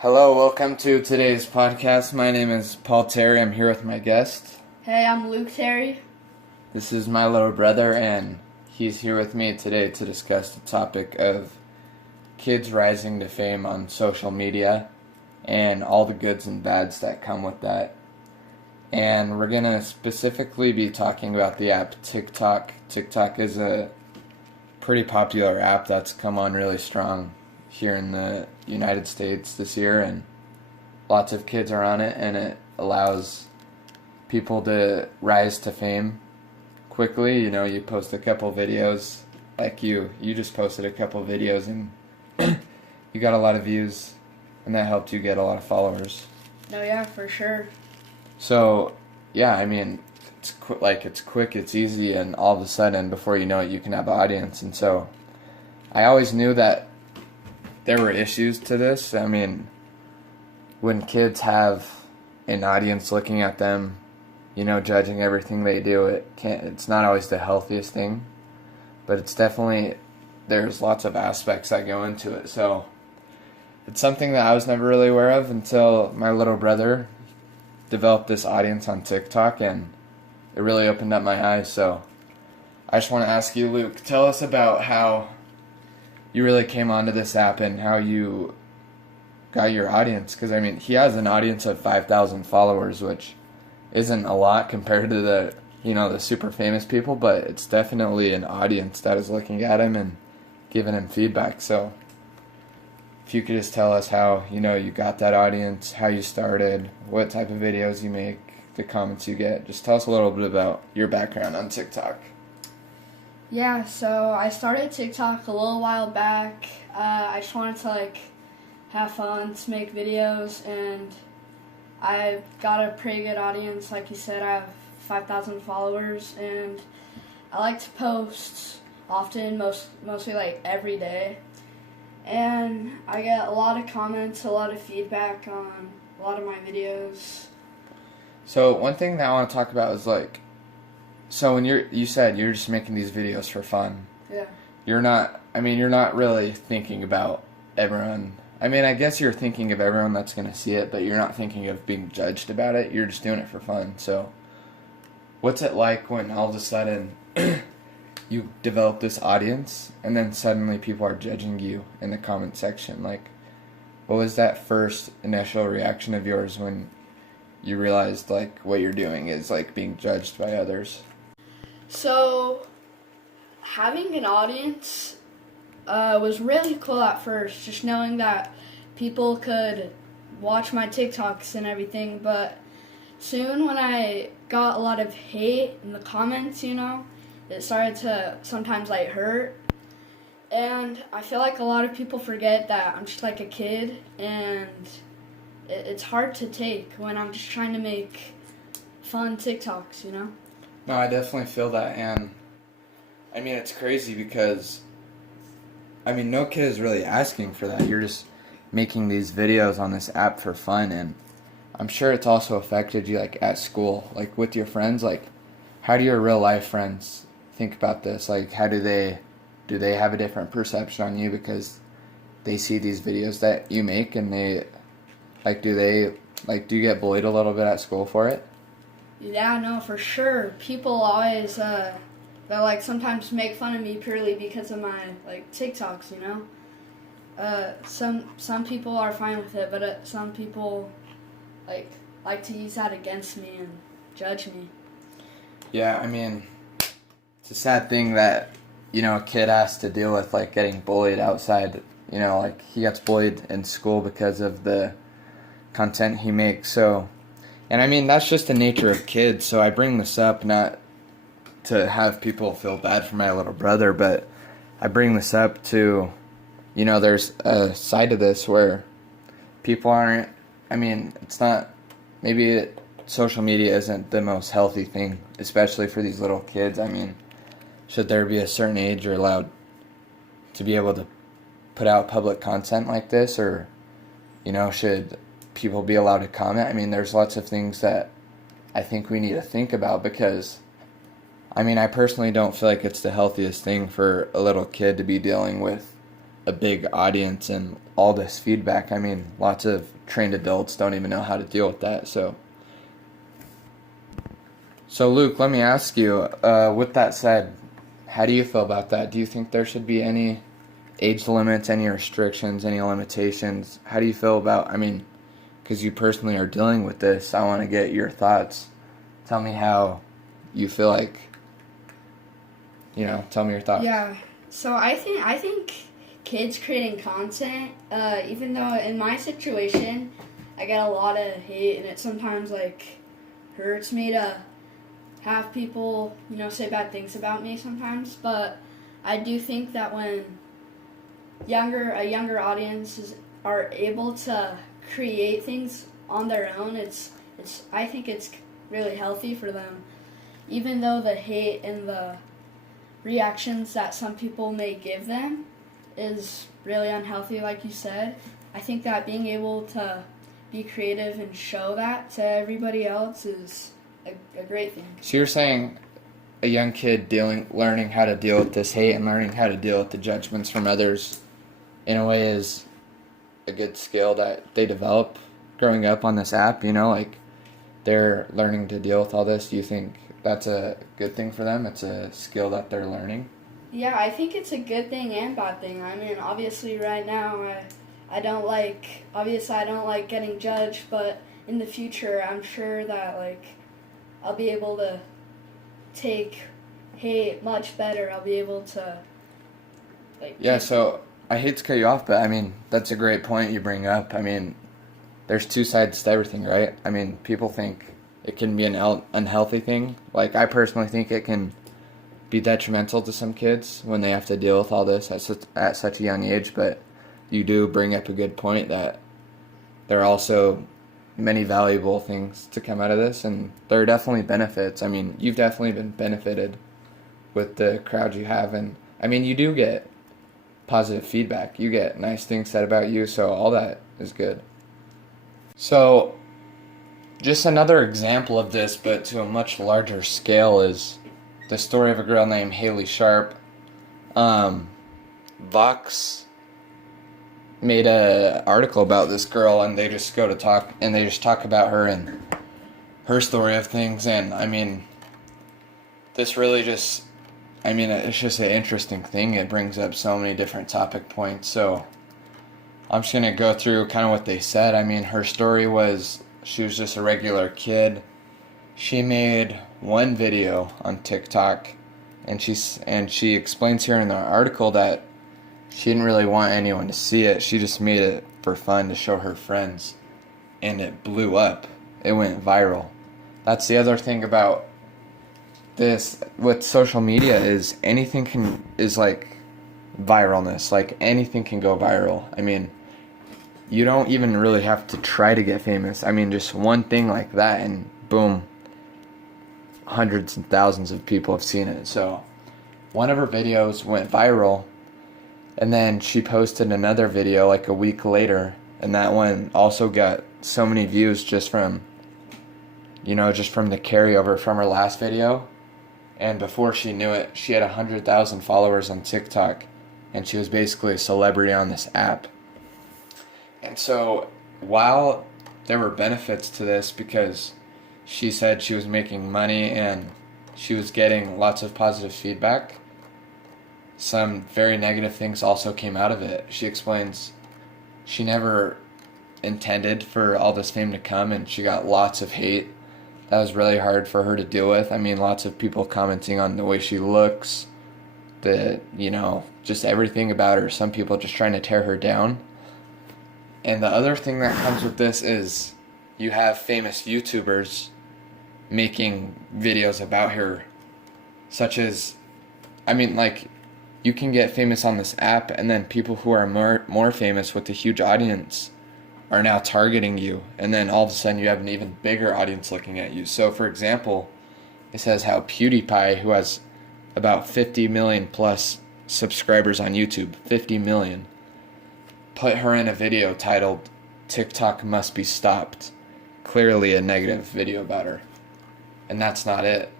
Hello, welcome to today's podcast. My name is Paul Terry. I'm here with my guest. Hey, I'm Luke Terry. This is my little brother, and he's here with me today to discuss the topic of kids rising to fame on social media and all the goods and bads that come with that. And we're going to specifically be talking about the app TikTok. TikTok is a pretty popular app that's come on really strong here in the United States this year, and lots of kids are on it, and it allows people to rise to fame quickly. You know, you post a couple videos, like you just posted a couple videos and you got a lot of views, and that helped you get a lot of followers. No, yeah, for sure. So, yeah, I mean, it's quick, it's easy, and all of a sudden, before you know it, you can have an audience. And so, I always knew that there were issues to this. I mean, when kids have an audience looking at them, you know, judging everything they do, it's not always the healthiest thing, but it's definitely, there's lots of aspects that go into it. So, it's something that I was never really aware of until my little brother developed this audience on TikTok, and it really opened up my eyes. So I just want to ask you, Luke, tell us about how you really came onto this app and how you got your audience. Because, I mean, he has an audience of 5,000 followers, which isn't a lot compared to the super famous people, but it's definitely an audience that is looking at him and giving him feedback. So if you could just tell us how, you got that audience, how you started, what type of videos you make, the comments you get. Just tell us a little bit about your background on TikTok. Yeah, so I started TikTok a little while back. I just wanted to, have fun, to make videos, and I got a pretty good audience. Like you said, I have 5,000 followers, and I like to post often, mostly, every day. And I get a lot of comments, a lot of feedback on a lot of my videos. So one thing that I want to talk about is so when you said you're just making these videos for fun. Yeah. You're not really thinking about everyone. I mean, I guess you're thinking of everyone that's going to see it, but you're not thinking of being judged about it. You're just doing it for fun. So what's it like when all of a sudden you develop this audience and then suddenly people are judging you in the comment section? What was that first initial reaction of yours when you realized what you're doing is being judged by others? So having an audience was really cool at first, just knowing that people could watch my TikToks and everything, but soon when I got a lot of hate in the comments, it started to sometimes hurt. And I feel like a lot of people forget that I'm just a kid, and it's hard to take when I'm just trying to make fun TikToks, No, I definitely feel that, and I mean, it's crazy because no kid is really asking for that. You're just making these videos on this app for fun, and I'm sure it's also affected you at school, with your friends. How do your real life friends think about this? How do they have a different perception on you because they see these videos that you make, and they do you get bullied a little bit at school for it? Yeah, no, for sure. People always they'll sometimes make fun of me purely because of my TikToks, Some people are fine with it, but some people like to use that against me and judge me. Yeah, I mean, it's a sad thing that a kid has to deal with, getting bullied outside. He gets bullied in school because of the content he makes. So, and I mean, that's just the nature of kids. So I bring this up not to have people feel bad for my little brother, but I bring this up to, there's a side of this where people aren't, it's not, social media isn't the most healthy thing, especially for these little kids. Should there be a certain age you're allowed to be able to put out public content like this, or, should people be allowed to comment? There's lots of things that I think we need to think about, because I personally don't feel like it's the healthiest thing for a little kid to be dealing with a big audience and all this feedback. I mean, lots of trained adults don't even know how to deal with that. So Luke, let me ask you, with that said, how do you feel about that? Do you think there should be any age limits, any restrictions, any limitations? How do you feel about, I mean, because you personally are dealing with this, I want to get your thoughts. Tell me how you feel like, tell me your thoughts. Yeah, so I think kids creating content, even though in my situation, I get a lot of hate, and it sometimes, like, hurts me to have people, say bad things about me sometimes, but I do think that when a younger audiences are able to create things on their own, I think it's really healthy for them, even though the hate and the reactions that some people may give them is really unhealthy, like you said. I think that being able to be creative and show that to everybody else is a great thing. So you're saying a young kid learning how to deal with this hate and learning how to deal with the judgments from others in a way is a good skill that they develop growing up on this app, like they're learning to deal with all this. Do you think that's a good thing for them? It's a skill that they're learning? Yeah, I think it's a good thing and bad thing. I mean, obviously right now I don't like getting judged, but in the future I'm sure that I'll be able to take hate much better. I'll be able to so I hate to cut you off, but I mean, that's a great point you bring up. I mean, there's two sides to everything, right? I mean, people think it can be an unhealthy thing. Like, I personally think it can be detrimental to some kids when they have to deal with all this at such a young age, but you do bring up a good point that there are also many valuable things to come out of this, and there are definitely benefits. I mean, you've definitely been benefited with the crowd you have, and I mean, you do get positive feedback. You get nice things said about you, so all that is good. So, just another example of this, but to a much larger scale, is the story of a girl named Haley Sharp. Vox made a article about this girl, and they just talk about her and her story of things, and I mean, this really it's just an interesting thing. It brings up so many different topic points, so I'm just going to go through kind of what they said. I mean, her story was, she was just a regular kid. She made one video on TikTok, and she explains here in the article that she didn't really want anyone to see it. She just made it for fun to show her friends, and it blew up. It went viral. That's the other thing about this with social media, is anything is like viralness. Like, anything can go viral. I mean, you don't even really have to try to get famous. I mean, just one thing like that, and boom, hundreds and thousands of people have seen it. So one of her videos went viral, and then she posted another video like a week later, and that one also got so many views just from the carryover from her last video. And before she knew it, she had 100,000 followers on TikTok, and she was basically a celebrity on this app. And so, while there were benefits to this, because she said she was making money and she was getting lots of positive feedback, some very negative things also came out of it. She explains she never intended for all this fame to come, and she got lots of hate. That was really hard for her to deal with. I mean, lots of people commenting on the way she looks, just everything about her. Some people just trying to tear her down. And the other thing that comes with this is you have famous YouTubers making videos about her, such as, you can get famous on this app, and then people who are more famous with a huge audience are now targeting you, and then all of a sudden you have an even bigger audience looking at you. So, for example, it says how PewDiePie, who has about 50 million plus subscribers on YouTube, 50 million, put her in a video titled "TikTok Must Be Stopped," clearly a negative video about her. And that's not it.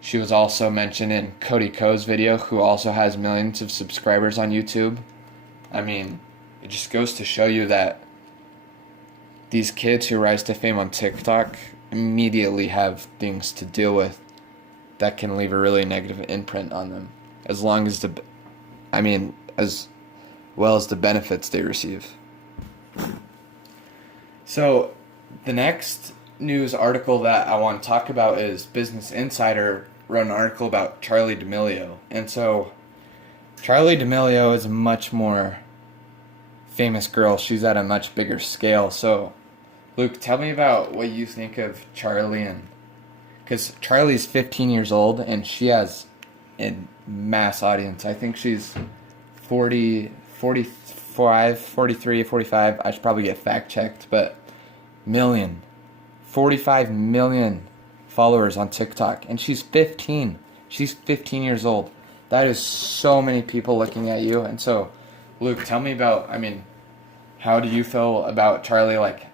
She was also mentioned in Cody Ko's video, who also has millions of subscribers on YouTube, I mean, it just goes to show you that these kids who rise to fame on TikTok immediately have things to deal with that can leave a really negative imprint on them, as long as as well as the benefits they receive. So, the next news article that I want to talk about is Business Insider wrote an article about Charli D'Amelio. And so, Charli D'Amelio is a much more famous girl. She's at a much bigger scale. So, Luke, tell me about what you think of Charli, and because Charli's 15 years old and she has a mass audience. I think she's 40, 45, 43, 45. I should probably get fact checked, but 45 million followers on TikTok, and she's 15. She's 15 years old. That is so many people looking at you. And so, Luke, tell me about, how do you feel about Charli? Like,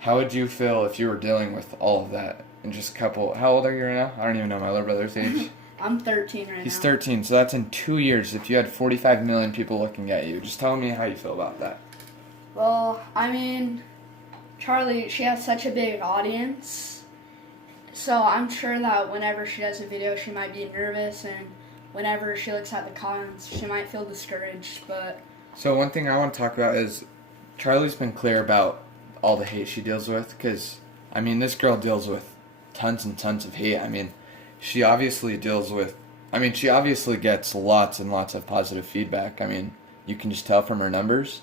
how would you feel if you were dealing with all of that in just a couple, how old are you right now? I don't even know my little brother's age. I'm 13 right now. He's 13, so that's in 2 years if you had 45 million people looking at you. Just tell me how you feel about that. Well, Charli, she has such a big audience, so I'm sure that whenever she does a video, she might be nervous, and whenever she looks at the comments, she might feel discouraged, but... So one thing I want to talk about is Charli's been clear about all the hate she deals with, because, this girl deals with tons and tons of hate. She obviously gets lots and lots of positive feedback. You can just tell from her numbers,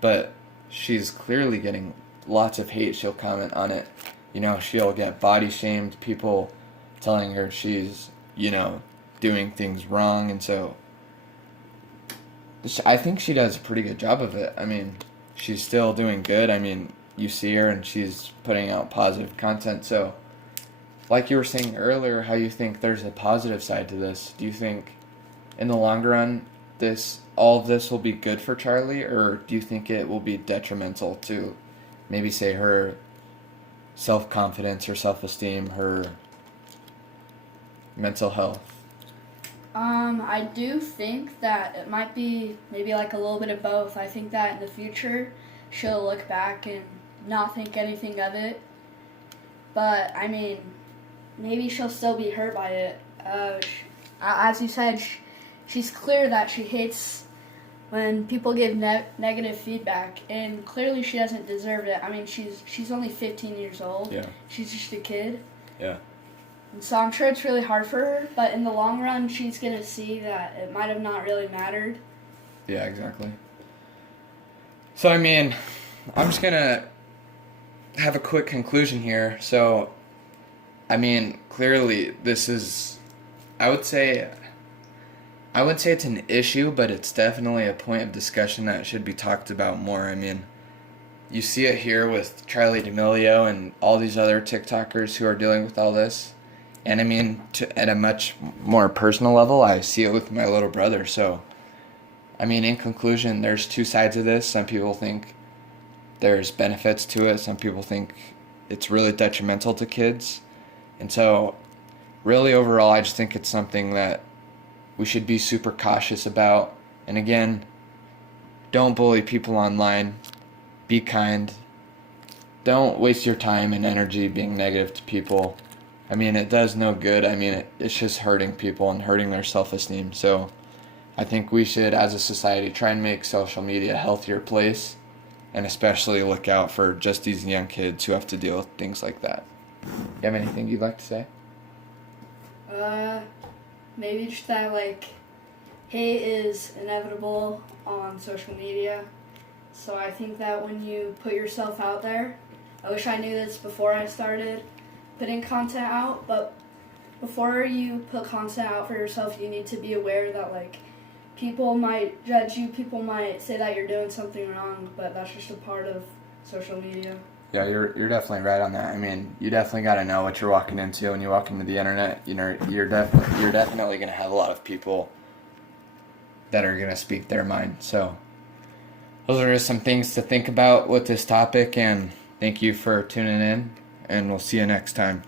but she's clearly getting lots of hate. She'll comment on it. She'll get body shamed, people telling her she's, doing things wrong, and so I think she does a pretty good job of it. She's still doing good. You see her and she's putting out positive content, so like you were saying earlier, how you think there's a positive side to this. Do you think in the long run all of this will be good for Charli, or do you think it will be detrimental to maybe say her self-confidence, her self-esteem, her mental health? I do think that it might be maybe like a little bit of both. I think that in the future she'll look back and not think anything of it, but maybe she'll still be hurt by it. As you said, she's clear that she hates when people give negative feedback, and clearly she doesn't deserve it. She's only 15 years old. Yeah. She's just a kid. Yeah. And so I'm sure it's really hard for her, but in the long run, she's going to see that it might have not really mattered. Yeah, exactly. So, I'm just going to have a quick conclusion here. So, clearly this is, I would say it's an issue, but it's definitely a point of discussion that should be talked about more. You see it here with Charli D'Amelio and all these other TikTokers who are dealing with all this. And at a much more personal level, I see it with my little brother. So, in conclusion, there's two sides of this. Some people think there's benefits to it. Some people think it's really detrimental to kids. And so, really overall, I just think it's something that we should be super cautious about. And again, don't bully people online. Be kind. Don't waste your time and energy being negative to people. It does no good. It's just hurting people and hurting their self-esteem. So I think we should, as a society, try and make social media a healthier place, and especially look out for just these young kids who have to deal with things like that. You have anything you'd like to say? Maybe just that, hate is inevitable on social media. So I think that when you put yourself out there, I wish I knew this before I started putting content out, but before you put content out for yourself, you need to be aware that, people might judge you, people might say that you're doing something wrong, but that's just a part of social media. Yeah, you're definitely right on that. You definitely got to know what you're walking into when you walk into the internet. You're definitely going to have a lot of people that are going to speak their mind. So those are just some things to think about with this topic, and thank you for tuning in, and we'll see you next time.